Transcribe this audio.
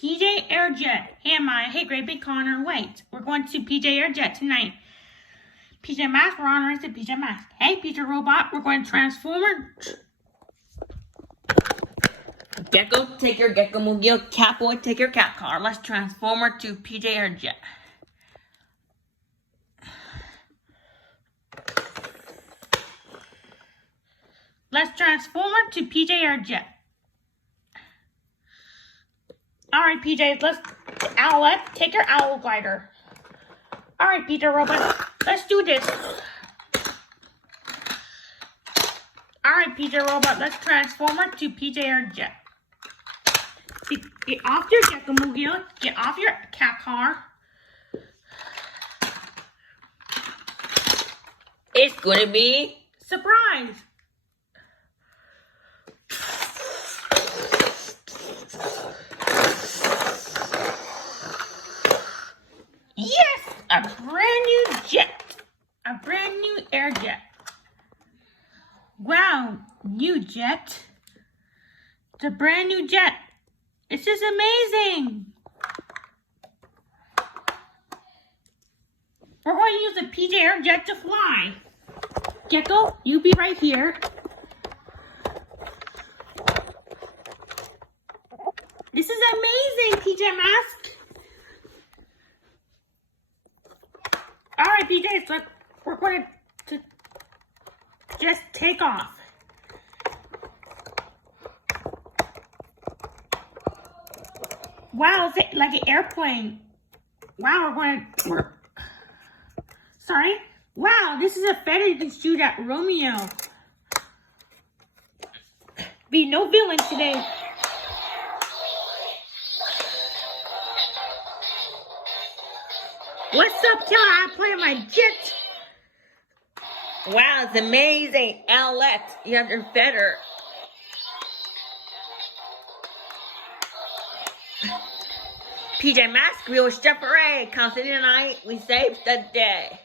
PJ Airjet. Hey, Maya. Hey, Great Big Connor. Wait, we're going to PJ Airjet tonight. PJ Mask, we're on our way to PJ Mask. Hey, PJ Robot, we're going to Transformer. Gecko, take your Gecko Mobile. Catboy, take your cat car. Let's Transformer to PJ Airjet. Let's Transformer to PJ Airjet. Alright, PJ, let's Owlette, take your Owl Glider. Alright, PJ Robot, let's do this. Alright, PJ Robot, let's Transformer to PJ Airjet. Get off your Gecko Mobile, get off your cat car. It's gonna be surprise. Yes, a brand new jet, a brand new Airjet. Wow, new jet. It's a brand new jet. It's just amazing. We're going to use the PJ Airjet to fly. Gecko, you be right here. This is amazing, PJ Mask. All right, PJs, we're going to just take off. Wow, it's like an airplane. Wow, sorry? Wow, this is a feather you can shoot at Romeo. Be no villain today. What's up, John? I'm playing my jet. Wow, it's amazing. Owlette, you have your feather. PJ Mask, we will step parade. Constantine and I, we saved the day.